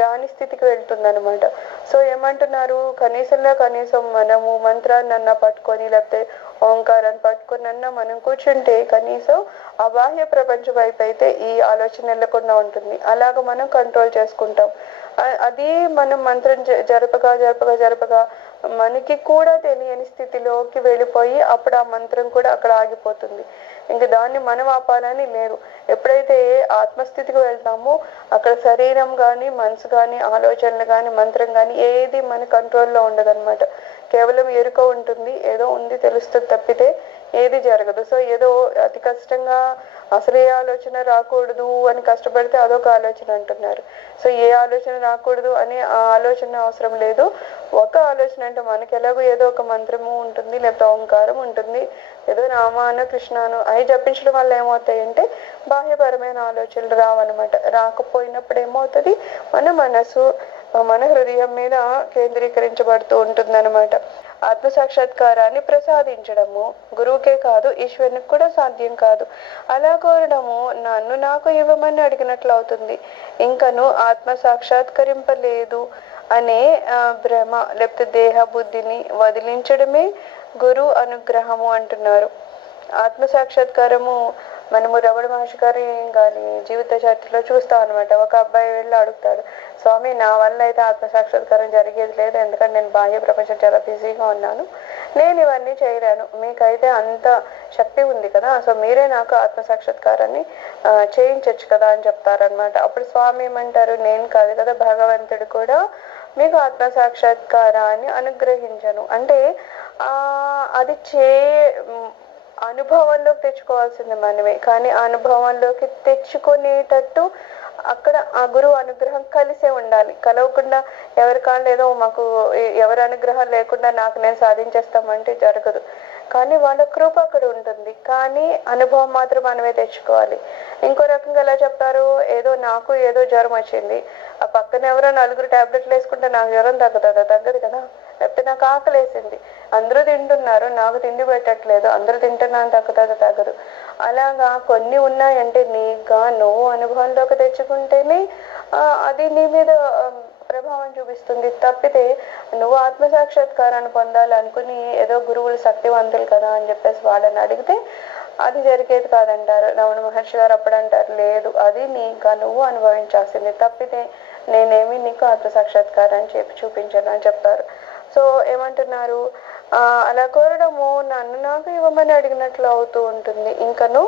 రాని స్థితికి వెళ్తుంది అనమాట. సో ఏమంటున్నారు, కనీసంలో కనీసం మనము మంత్రాన్ని పట్టుకొని లేకపోతే ఓంకారాన్ని పట్టుకొని మనం కూర్చుంటే కనీసం ఆ బాహ్య ప్రపంచం వైపు అయితే ఈ ఆలోచన వెళ్ళకుండా ఉంటుంది. అలాగ మనం కంట్రోల్ చేసుకుంటాం. అది మనం మంత్రం జరపగా జరపగా జరపగా మనకి కూడా తెలియని స్థితిలోకి వెళ్ళిపోయి అప్పుడు ఆ మంత్రం కూడా అక్కడ ఆగిపోతుంది. ఇంకా దాన్ని మనం ఆపాలని లేదు. ఎప్పుడైతే ఆత్మస్థితికి వెళ్తామో అక్కడ శరీరం కానీ మనసు కానీ ఆలోచనలు కానీ మంత్రం కానీ ఏది మన కంట్రోల్లో ఉండదన్నమాట. కేవలం ఎరుక ఉంటుంది, ఏదో ఉంది తెలుస్తుంది తప్పితే ఏది జరగదు. సో ఏదో అతి కష్టంగా అసలు ఏ ఆలోచన రాకూడదు అని కష్టపడితే అదొక ఆలోచన అంటున్నారు. సో ఏ ఆలోచన రాకూడదు అనే ఆ ఆలోచన అవసరం లేదు. ఒక ఆలోచన అంటే మనకి ఎలాగో ఏదో ఒక మంత్రము ఉంటుంది, లేకపోతే ఓంకారం ఉంటుంది, ఏదో రామాను కృష్ణాను అవి జపించడం వల్ల ఏమవుతాయంటే బాహ్యపరమైన ఆలోచనలు రావన్నమాట. రాకపోయినప్పుడు ఏమవుతుంది, మన మనసు మన హృదయం మీద కేంద్రీకరించబడుతూ ఉంటుందన్నమాట. ఆత్మ సాక్షాత్కారాన్ని ప్రసాదించడము గురువుకే కాదు ఈశ్వరునికి కూడా సాధ్యం కాదు. అలా కోరడము నన్ను నాకు ఇవ్వమని అడిగినట్లు అవుతుంది. ఇంకను ఆత్మ సాక్షాత్కరింపలేదు అనే భ్రమ లేకపోతే దేహ బుద్ధిని వదిలించడమే గురు అనుగ్రహము అంటున్నారు. ఆత్మ సాక్షాత్కారము మనము రమణ మహర్షి గారి కానీ జీవిత చరిత్రలో చూస్తాం అనమాట. ఒక అబ్బాయి వెళ్ళి అడుగుతాడు, స్వామి నా వల్ల అయితే ఆత్మ సాక్షాత్కారం జరిగేది లేదు, ఎందుకంటే నేను బాహ్య ప్రపంచం చాలా బిజీగా ఉన్నాను, నేను ఇవన్నీ చేయలేను, మీకైతే అంత శక్తి ఉంది కదా, సో మీరే నాకు ఆత్మ సాక్షాత్కారాన్ని చేయించచ్చు కదా అని చెప్తారనమాట. అప్పుడు స్వామి ఏమంటారు, నేను కాదు కదా భగవంతుడు కూడా మీకు ఆత్మ సాక్షాత్కారాన్ని అనుగ్రహించను. అంటే అది అనుభవంలోకి తెచ్చుకోవాల్సింది మనమే, కానీ ఆ అనుభవంలోకి తెచ్చుకునేటట్టు అక్కడ ఆ గురువు అనుగ్రహం కలిసే ఉండాలి. కలవకుండా ఎవరికాళ్ళు ఏదో మాకు ఎవరి అనుగ్రహం లేకుండా నాకు నేను సాధించేస్తామంటే జరగదు. కానీ వాళ్ళ కృప అక్కడ ఉంటుంది, కానీ అనుభవం మాత్రం మనమే తెచ్చుకోవాలి. ఇంకో రకంగా ఎలా చెప్తారు, ఏదో నాకు ఏదో జ్వరం వచ్చింది, ఆ పక్కన ఎవరో నలుగురు టాబ్లెట్లు వేసుకుంటే నాకు జ్వరం తగ్గుతుందా? తగ్గదు కదా. లేకపోతే నాకు ఆకలి వేసింది, అందరూ తింటున్నారు, నాకు తిండి పెట్టట్లేదు, అందరూ తింటున్నాను, తగ్గుతుందా? తగ్గదు. అలాగా కొన్ని ఉన్నాయంటే నీగా నువ్వు అనుభవంలోకి తెచ్చుకుంటేనే అది నీ మీద ప్రభావం చూపిస్తుంది. తప్పితే నువ్వు ఆత్మ సాక్షాత్కారాన్ని పొందాలనుకుని ఏదో గురువులు శక్తివంతులు కదా అని చెప్పేసి వాళ్ళని అడిగితే అది జరిగేది కాదంటారు. రమణ మహర్షి గారు అప్పుడు అంటారు, లేదు అది నీగా నువ్వు అనుభవించాల్సింది, తప్పితే నేనేమి నీకు ఆత్మ సాక్షాత్కారాన్ని చెప్పి చూపించాను అని చెప్తారు. సో ఏమంటున్నారు, అలా కోరడము నన్ను నాకు ఇవ్వమని అడిగినట్లు అవుతూ ఉంటుంది. ఇంకను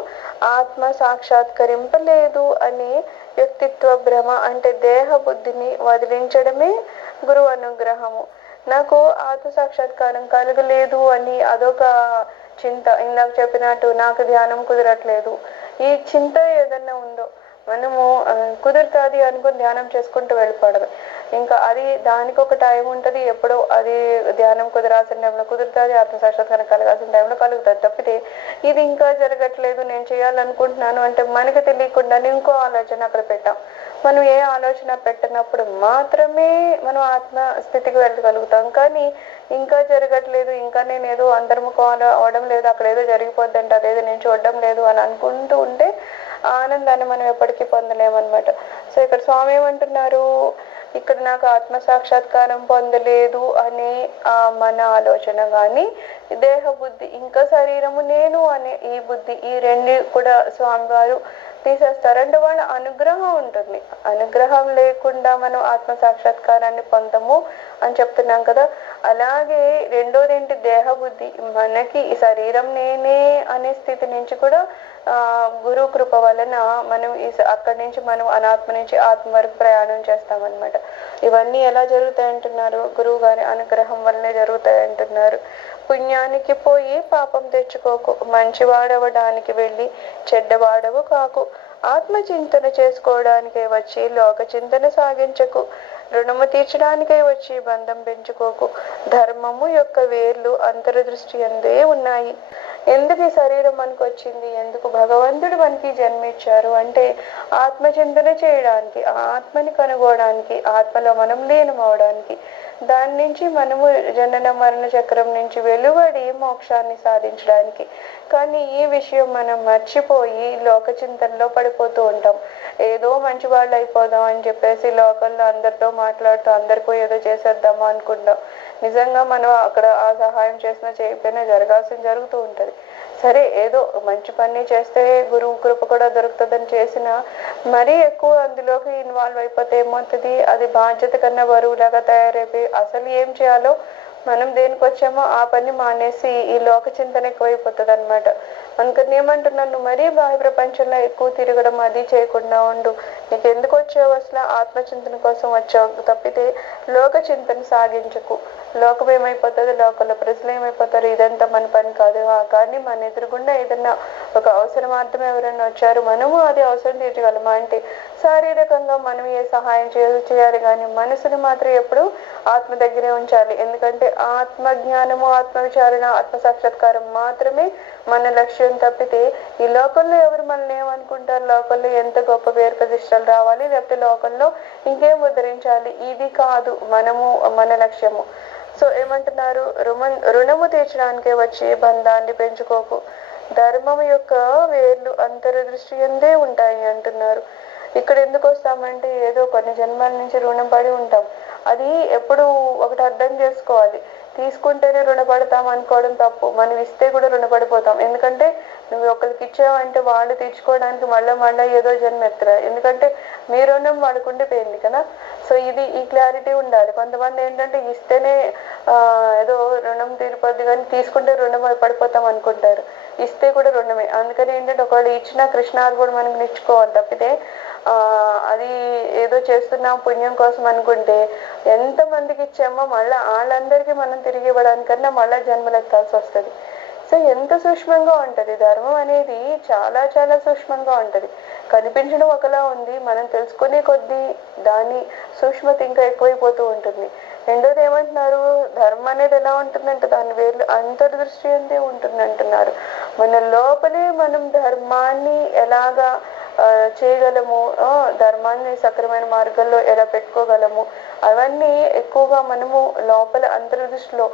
ఆత్మ సాక్షాత్కరింపలేదు అని వ్యక్తిత్వ భ్రమ అంటే దేహ బుద్ధిని వదిలించడమే గురువు అనుగ్రహము. నాకు ఆత్మ సాక్షాత్కారం కలగలేదు అని అదొక చింత. ఇందాక చెప్పినట్టు నాకు ధ్యానం కుదరట్లేదు, ఈ చింత ఏదన్నా ఉందో మనము కుదురుతుంది అనుకుని ధ్యానం చేసుకుంటూ వెళ్ళిపోవడమే. ఇంకా అది దానికి ఒక టైం ఉంటుంది, ఎప్పుడో అది ధ్యానం కుదరాల్సిన టైంలో కుదురుతుంది, ఆత్మ సాక్షాత్కారం కలగాల్సిన టైంలో కలుగుతుంది. తప్పితే ఇది ఇంకా జరగట్లేదు నేను చేయాలనుకుంటున్నాను అంటే మనకి తెలియకుండానే ఇంకో ఆలోచన అక్కడ పెట్టాం. మనం ఏ ఆలోచన పెట్టినప్పుడు మాత్రమే మనం ఆత్మ స్థితికి వెళ్ళగలుగుతాం. కానీ ఇంకా జరగట్లేదు, ఇంకా నేను ఏదో అంతర్ముఖం అవడం లేదు, అక్కడ ఏదో జరిగిపోద్దంటే అదేదో నేను చూడడం లేదు అని అనుకుంటూ ఉంటే ఆనందాన్ని మనం ఎప్పటికీ పొందలేమన్నమాట. సో ఇక్కడ స్వామి ఏమంటున్నారు, ఇక్కడ నాకు ఆత్మ సాక్షాత్కారం పొందలేదు అనే మన ఆలోచన కానీ దేహ బుద్ధి ఇంకా శరీరము నేను అనే ఈ బుద్ధి ఈ రెండు కూడా స్వామివారు తీసేస్తారు. అంటే వాళ్ళ అనుగ్రహం ఉంటుంది. అనుగ్రహం లేకుండా మనం ఆత్మ సాక్షాత్కారాన్ని పొందము అని చెప్తున్నాం కదా. అలాగే రెండోదేంటి, దేహ బుద్ధి మనకి ఈ శరీరం నేనే అనే స్థితి నుంచి కూడా గురువు కృప వలన మనం అక్కడి నుంచి మనం అనాత్మ నుంచి ఆత్మ వరకు ప్రయాణం చేస్తామన్నమాట. ఇవన్నీ ఎలా జరుగుతాయి అంటున్నారు? గురువు గారి అనుగ్రహం వల్లనే జరుగుతాయి అంటున్నారు. పుణ్యానికి పోయి పాపం తెచ్చుకోకు, మంచివాడవడానికి వెళ్ళి చెడ్డవాడవు కాకు, ఆత్మ చింతన చేసుకోవడానికే వచ్చి లోక చింతన సాగించకు, రుణము తీర్చడానికై వచ్చి బంధం పెంచుకోకు, ధర్మము యొక్క వేర్లు అంతర్దృష్టి అందే ఉన్నాయి. ఎందుకు ఈ శరీరం మనకు వచ్చింది? ఎందుకు భగవంతుడు మనకి జన్మించారు అంటే ఆత్మచింతన చేయడానికి, ఆ ఆత్మని కనుగోవడానికి, ఆత్మలో మనం లీనమవడానికి, దాని నుంచి మనము జనన మరణ చక్రం నుంచి వెలువడి మోక్షాన్ని సాధించడానికి. కానీ ఈ విషయం మనం మర్చిపోయి లోక చింతనలో పడిపోతూ ఉంటాం. ఏదో మంచి వాళ్ళు అయిపోదాం అని చెప్పేసి లోకల్లో అందరితో మాట్లాడుతూ అందరికీ ఏదో చేసేద్దామా అనుకుంటాం. నిజంగా మనం అక్కడ ఆ సహాయం చేసినా చేయకపోయినా జరగాల్సింది జరుగుతూ ఉంటది. సరే ఏదో మంచి పని చేస్తే గురువు కృప కూడా దొరుకుతుందని చేసినా మరీ ఎక్కువ అందులోకి ఇన్వాల్వ్ అయిపోతే ఏమవుతుంది? అది బాధ్యత కన్నా బరువులాగా తయారైపోయి అసలు ఏం చేయాలో మనం దేనికి వచ్చామో ఆ పని మానేసి ఈ లోక చింతన ఎక్కువైపోతుంది అనమాట. అందుకని ఏమంటున్నాను, నువ్వు మరీ బాహ్య ప్రపంచంలో ఎక్కువ తిరగడం అది చేయకుండా ఉండు. నీకు ఎందుకు వచ్చావు? అసలు ఆత్మచింతన కోసం వచ్చావు తప్పితే లోక చింతన సాగించకు. లోకం ఏమైపోతుంది, లోకంలో ప్రజలు ఏమైపోతారు, ఇదంతా మన పని కాదు. కానీ మన ఎదురుగుండా ఏదన్నా ఒక అవసరమార్థం ఎవరైనా వచ్చారు, మనము అది అవసరం తీర్చగలమా అంటే శారీరకంగా మనం ఏ సహాయం చేయాలి, కానీ మనసుని మాత్రం ఎప్పుడు ఆత్మ దగ్గరే ఉంచాలి. ఎందుకంటే ఆత్మ జ్ఞానము, ఆత్మ విచారణ, ఆత్మ సాక్షాత్కారం మాత్రమే మన లక్ష్యం తప్పితే ఈ లోకంలో ఎవరు మనల్ని ఏమనుకుంటారు, లోకంలో ఎంత గొప్ప పేరు ప్రతిష్టలు రావాలి, లేకపోతే లోకంలో ఇంకేం ఉద్ధరించాలి, ఇది కాదు మన లక్ష్యము. సో ఏమంటున్నారు? రుణము తీర్చడానికే వచ్చి బంధాన్ని పెంచుకోకు, ధర్మం యొక్క వేర్లు అంతర్దృష్టి అందే ఉంటాయి అంటున్నారు. ఇక్కడ ఎందుకు వస్తామంటే ఏదో కొన్ని జన్మల నుంచి రుణం పడి ఉంటాం. అది ఎప్పుడు ఒకటి అర్థం చేసుకోవాలి, తీసుకుంటేనే రుణపడతాం అనుకోవడం తప్పు. మనం ఇస్తే కూడా రుణపడిపోతాం. ఎందుకంటే నువ్వు ఒకరికి ఇచ్చావంటే వాళ్ళు తీర్చుకోవడానికి మళ్ళా ఏదో జన్మ ఎత్తరా. ఎందుకంటే మీ రుణం వాళ్ళకు ఉండిపోయింది కదా. సో ఈ క్లారిటీ ఉండాలి. కొంతమంది ఏంటంటే ఇస్తేనే ఏదో రుణం తీరిపోద్ది, కానీ తీసుకుంటే రుణం పడిపోతాం అనుకుంటారు. ఇస్తే కూడా రుణమే. అందుకని ఏంటంటే ఒకవేళ ఇచ్చిన కృష్ణాలు కూడా మనకు నిచ్చుకోవాలి తప్పితే అది ఏదో చేస్తున్నాం పుణ్యం కోసం అనుకుంటే ఎంతమందికి ఇచ్చామో మళ్ళీ వాళ్ళందరికీ మనం తిరిగి ఇవ్వడానికన్నా మళ్ళా జన్మలెత్తాల్సి వస్తుంది. సో ఎంత సూక్ష్మంగా ఉంటది ధర్మం అనేది, చాలా చాలా సూక్ష్మంగా ఉంటది. కనిపించడం ఒకలా ఉంది, మనం తెలుసుకునే కొద్దీ దాని సూక్ష్మత ఇంకా ఎక్కువైపోతూ ఉంటుంది. రెండోది ఏమంటున్నారు? ధర్మం అనేది ఎలా ఉంటుందంటే దాని వేర్లు అంతర్దృష్టి అంతే ఉంటుంది అంటున్నారు. మన లోపలే మనం ధర్మాన్ని ఎలాగా చేయగలము, ధర్మాన్ని సక్రమైన మార్గంలో ఎలా పెట్టుకోగలము, అవన్నీ ఎక్కువగా మనము లోపల అంతర్దృష్టిలో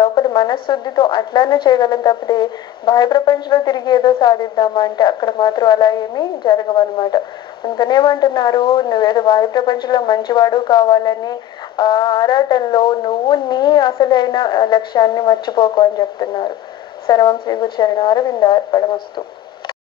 లోపల మనశుద్ధితో అట్లానే చేయగలం తప్పితే బాహ్య ప్రపంచంలో తిరిగి ఏదో సాధిద్దామా అంటే అక్కడ మాత్రం అలా ఏమీ జరగవన్నమాట. అందుకని ఏమంటున్నారు? నువ్వేదో బాహ్య ప్రపంచంలో మంచివాడు కావాలని ఆరాటంలో నువ్వు నీ అసలైన లక్ష్యాన్ని మర్చిపోకు అని చెప్తున్నారు. సర్వం శ్రీ గురు చరణారవింద అర్పణమస్తు.